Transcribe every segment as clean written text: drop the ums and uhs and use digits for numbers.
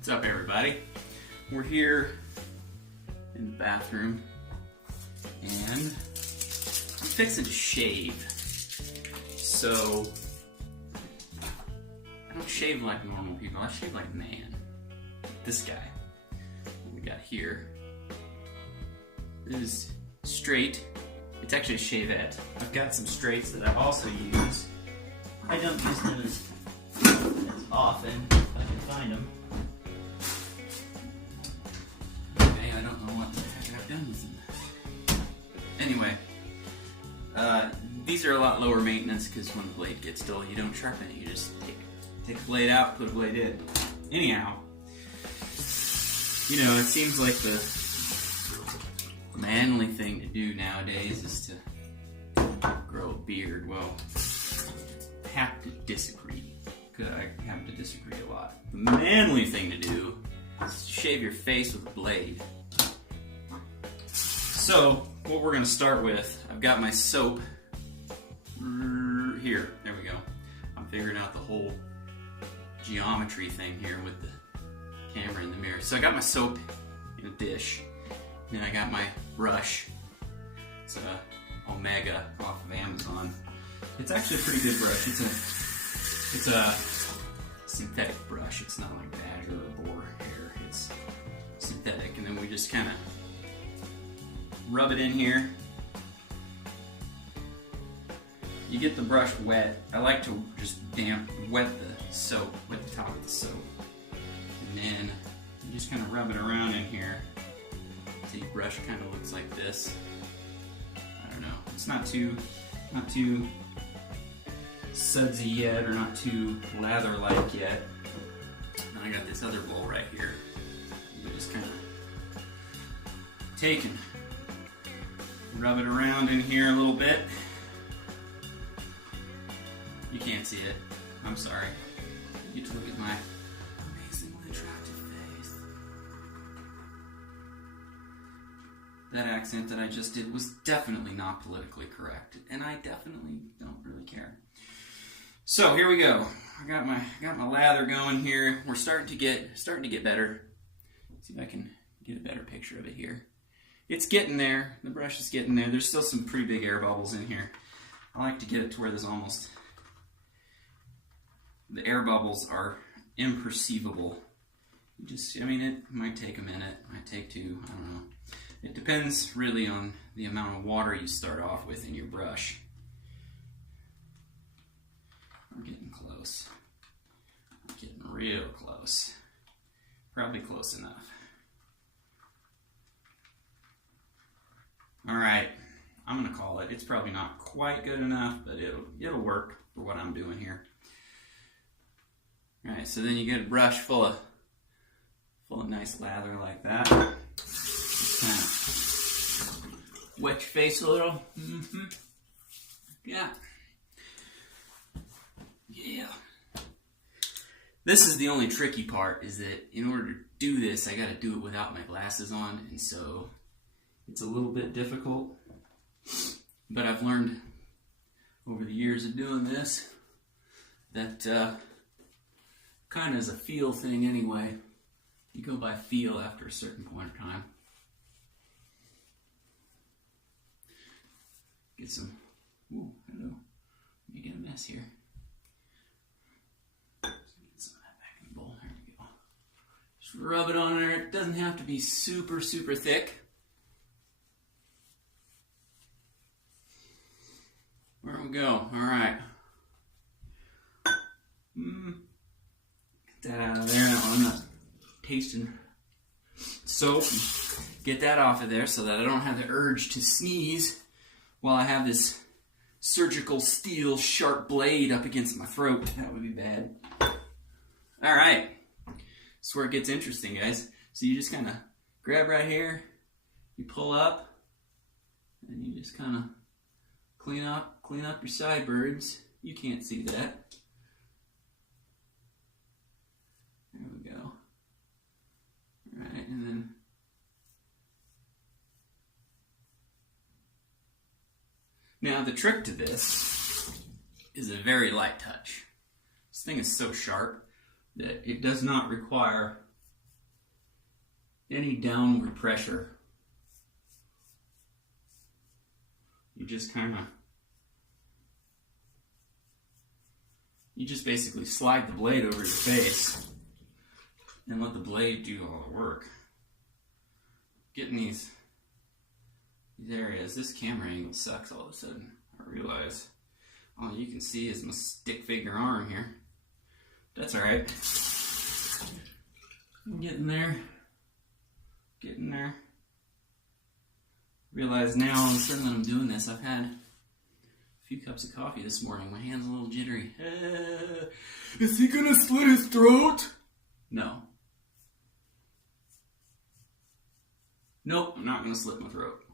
What's up, everybody? We're here in the bathroom and I'm fixing to shave. So I don't shave like normal people, I shave like a man. This guy, what we got here, is straight. It's actually a shavette. I've got some straights that I also use. I don't use them as often if I can find them. Okay, I don't know what the heck I've done with them. Anyway, these are a lot lower maintenance because when the blade gets dull, you don't sharpen it. You just take the blade out, put a blade in. Anyhow, you know, it seems like the manly thing to do nowadays is to grow a beard. Well, I have to disagree. I have to disagree a lot. The manly thing to do is to shave your face with a blade. So, what we're going to start with, I've got my soap here. There we go. I'm figuring out the whole geometry thing here with the camera in the mirror. So I got my soap in a dish. Then I got my brush. It's a Omega off of Amazon. It's actually a pretty good brush. It's a synthetic brush. It's not like badger or boar hair. It's synthetic. And then we just kind of rub it in here. You get the brush wet. I like to just wet the soap, wet the top of the soap. And then you just kind of rub it around in here. So your brush kind of looks like this. I don't know. It's not too sudsy yet, or not too lather-like yet. And I got this other bowl right here. You just kind of take and rub it around in here a little bit. You can't see it. I'm sorry. You get to look at my amazingly attractive face. That accent that I just did was definitely not politically correct, and I definitely don't really care. So here we go. I got my lather going here. We're starting to get better. Let's see if I can get a better picture of it here. It's getting there. The brush is getting there. There's still some pretty big air bubbles in here. I like to get it to where there's almost, the air bubbles are imperceivable. I mean, it might take a minute, might take two, I don't know. It depends really on the amount of water you start off with in your brush. We're getting close. We're getting real close. Probably close enough. Alright, I'm going to call it. It's probably not quite good enough, but it'll work for what I'm doing here. Alright, so then you get a brush full of nice lather like that. Just kind of wet your face a little. Yeah. Yeah. This is the only tricky part, is that in order to do this, I got to do it without my glasses on, and so it's a little bit difficult. But I've learned over the years of doing this that kind of is a feel thing anyway. You go by feel after a certain point of time. Get some, ooh, hello. Let me get a mess here. Get some of that back in the bowl. There we go. Just rub it on there. It doesn't have to be super, super thick. There we go. All right. Get that out of there. Now I'm not tasting soap. Get that off of there so that I don't have the urge to sneeze while I have this surgical steel sharp blade up against my throat. That would be bad. All right. This is where it gets interesting, guys. So you just kind of grab right here, you pull up, and you just kind of clean up your sideburns. You can't see that. There we go. All right, and then now the trick to this is a very light touch. This thing is so sharp that it does not require any downward pressure. You just basically slide the blade over your face and let the blade do all the work. Getting these areas, this camera angle sucks all of a sudden. I realize all you can see is my stick figure arm here. That's alright. I'm getting there. Getting there. Realize now all of a sudden that I'm doing this, I've had a few cups of coffee this morning. My hand's a little jittery. Is he gonna slit his throat? No. Nope, I'm not gonna slit my throat.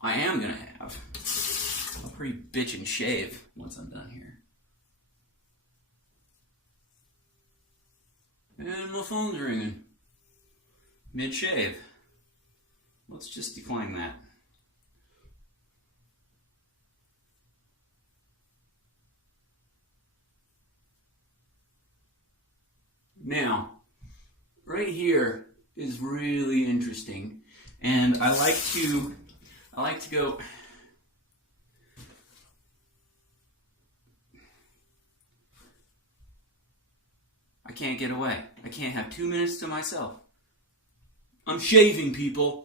I am gonna have a pretty bitchin' shave once I'm done here. And my phone's ringing. Mid-shave. Let's just decline that. Now, right here is really interesting, and I like to go. I can't get away. I can't have 2 minutes to myself. I'm shaving, people.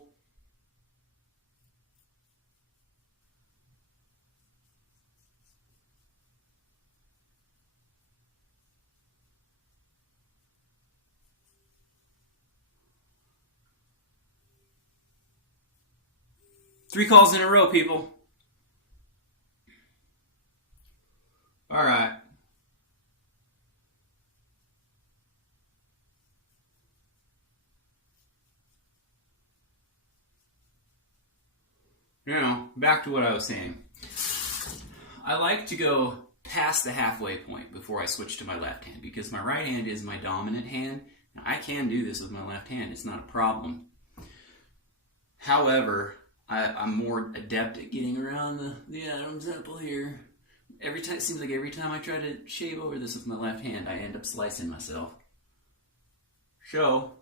Three calls in a row, people. All right. Now, back to what I was saying. I like to go past the halfway point before I switch to my left hand because my right hand is my dominant hand. Now, I can do this with my left hand. It's not a problem. However, I'm more adept at getting around the Adam's apple here. It seems like every time I try to shave over this with my left hand, I end up slicing myself. So,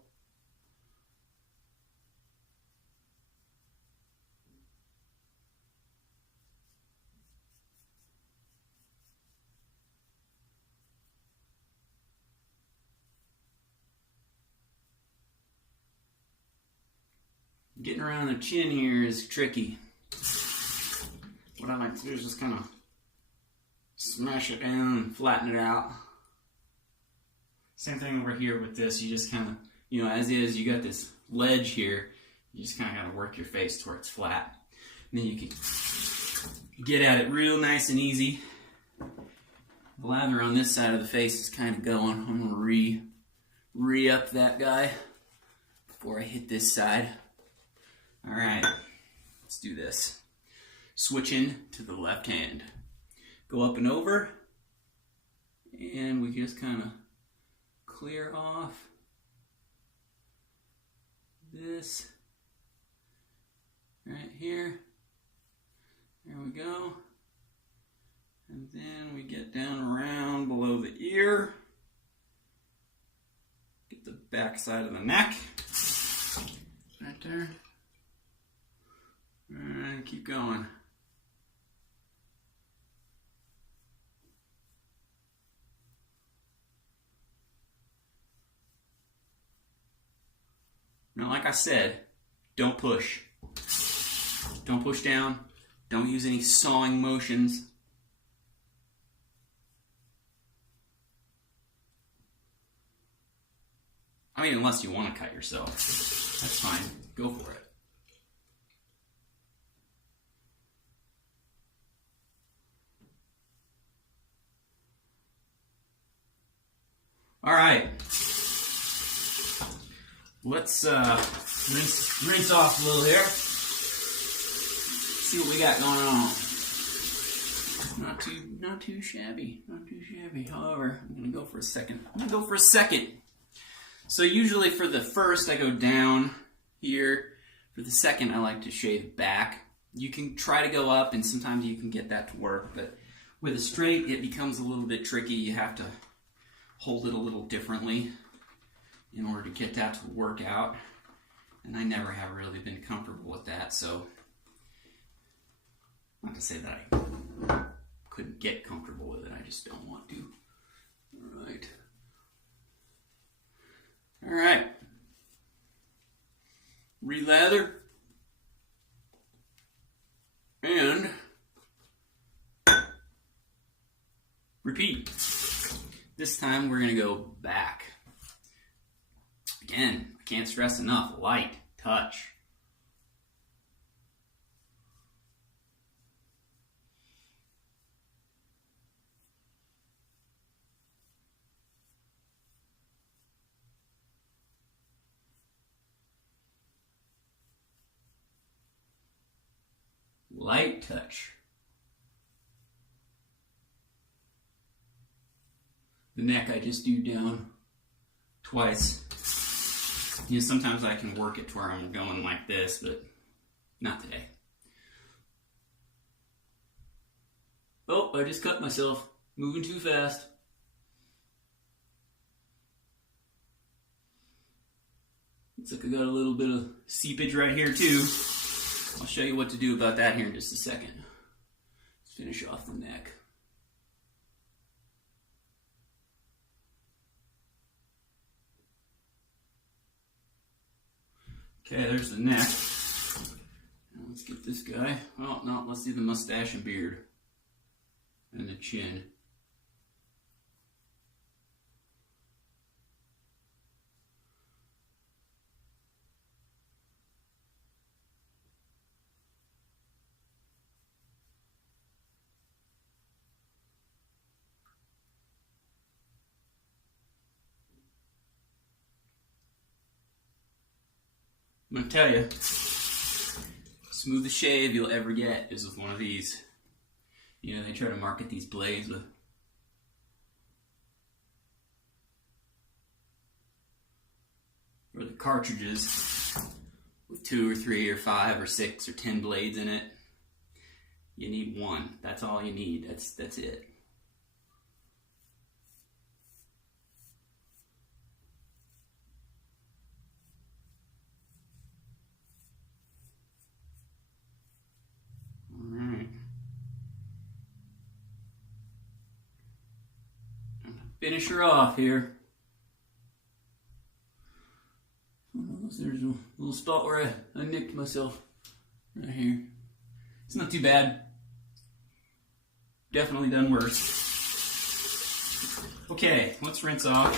getting around the chin here is tricky. What I like to do is just kind of smash it down and flatten it out. Same thing over here with this. You just kind of, as is, you got this ledge here. You just kind of got to work your face towards flat. And then you can get at it real nice and easy. The lather on this side of the face is kind of going. I'm going to re-up that guy before I hit this side. All right, let's do this. Switching to the left hand. Go up and over, and we just kind of clear off this right here. There we go. And then we get down around below the ear. Get the back side of the neck. Right there. Alright, keep going. Now, like I said, don't push. Don't push down. Don't use any sawing motions. I mean, unless you want to cut yourself. That's fine. Go for it. All right, let's rinse off a little here. See what we got going on. Not too shabby. However, I'm gonna go for a second. So usually for the first, I go down here. For the second, I like to shave back. You can try to go up, and sometimes you can get that to work, but with a straight, it becomes a little bit tricky. You have to hold it a little differently in order to get that to work out. And I never have really been comfortable with that, so not to say that I couldn't get comfortable with it, I just don't want to. All right. Relather. And repeat. This time we're going to go back. Again, I can't stress enough, light touch. Light touch. The neck I just do down twice. You know, sometimes I can work it to where I'm going like this, but not today. Oh, I just cut myself. Moving too fast. Looks like I got a little bit of seepage right here too. I'll show you what to do about that here in just a second. Let's finish off the neck. Okay, there's the neck. Now let's get this guy. Oh, no, let's do the mustache and beard. And the chin. I'm going to tell you, smoothest shave you'll ever get is with one of these. You know, they try to market these blades with or the cartridges with 2 or 3 or 5 or 6 or 10 blades in it. You need one. That's all you need. That's it. Finish her off here. There's a little spot where I nicked myself right here. It's not too bad. Definitely done worse. Okay, let's rinse off.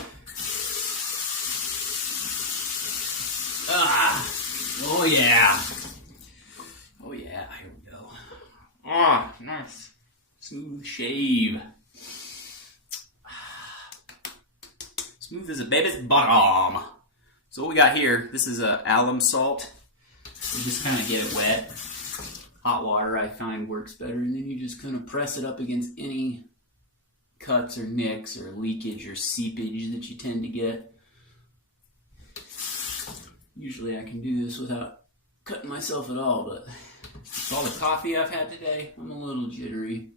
Oh yeah. Oh yeah, here we go. Ah, nice. Smooth shave. Smooth as a baby's bottom. So what we got here, this is alum salt. You just kind of get it wet. Hot water I find works better, and then you just kind of press it up against any cuts or nicks or leakage or seepage that you tend to get. Usually I can do this without cutting myself at all, but with all the coffee I've had today, I'm a little jittery.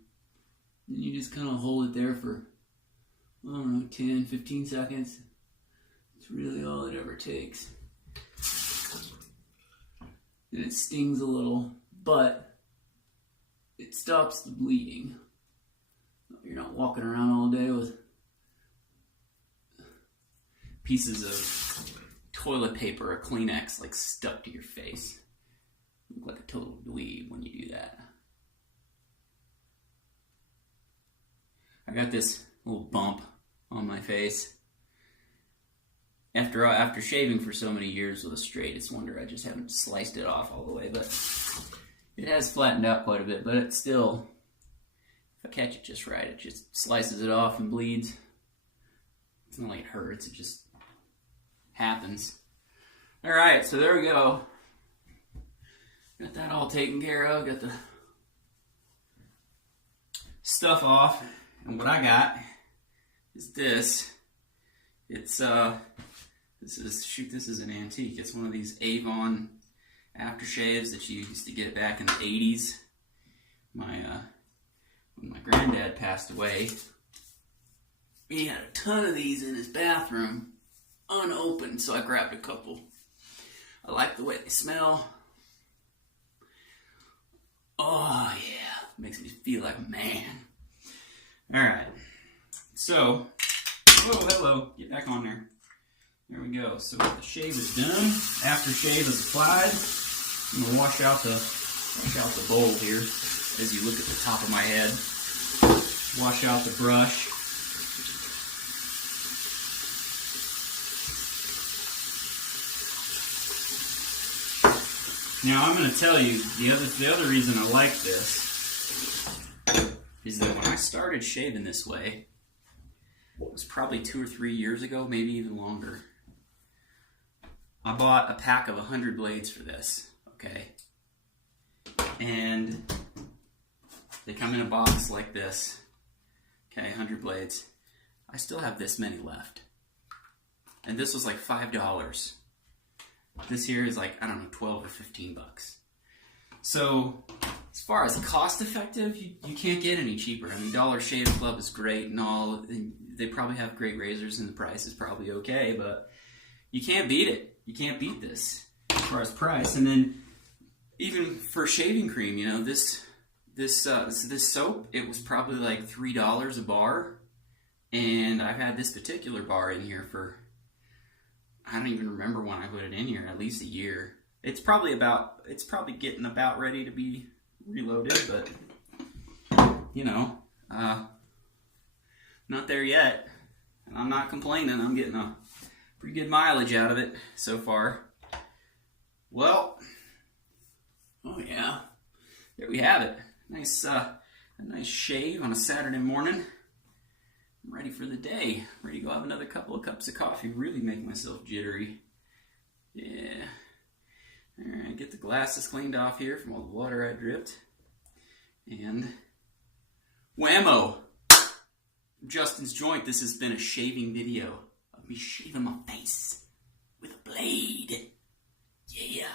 And you just kind of hold it there for, I don't know, 10, 15 seconds. It's really all it ever takes. And it stings a little, but it stops the bleeding. You're not walking around all day with pieces of toilet paper or Kleenex like stuck to your face. You look like a total dweeb when you do that. I got this little bump on my face. After shaving for so many years with a straight, it's a wonder I just haven't sliced it off all the way, but it has flattened out quite a bit, but it's still, if I catch it just right, it just slices it off and bleeds. It's not like it hurts, it just happens. Alright, so there we go. Got that all taken care of, got the stuff off, and what I got is this. It's this is an antique. It's one of these Avon aftershaves that you used to get back in the 80s. When my granddad passed away, he had a ton of these in his bathroom, unopened, so I grabbed a couple. I like the way they smell. Oh yeah, makes me feel like a man. Alright, so, oh hello, get back on there. There we go, so the shave is done. After shave is applied, I'm going to wash out the bowl here as you look at the top of my head. Wash out the brush. Now I'm going to tell you, the other reason I like this is that when I started shaving this way, it was probably 2 or 3 years ago, maybe even longer. I bought a pack of 100 blades for this, okay? And they come in a box like this, okay, 100 blades. I still have this many left. And this was like $5. This here is like, I don't know, 12 or 15 bucks. So, as far as cost effective, you can't get any cheaper. I mean, Dollar Shave Club is great and all. They probably have great razors and the price is probably okay, but you can't beat it. You can't beat this as far as price. And then, even for shaving cream, you know, this soap, it was probably like $3 a bar. And I've had this particular bar in here for, I don't even remember when I put it in here, at least a year. It's probably getting about ready to be reloaded, but, you know, not there yet. And I'm not complaining. I'm getting a pretty good mileage out of it so far. Well, oh yeah, there we have it. A nice shave on a Saturday morning. I'm ready for the day. Ready to go have another couple of cups of coffee. Really make myself jittery. Yeah. Alright, get the glasses cleaned off here from all the water I dripped. And whammo! From Justin's Joint, this has been a shaving video of me shaving my face with a blade. Yeah.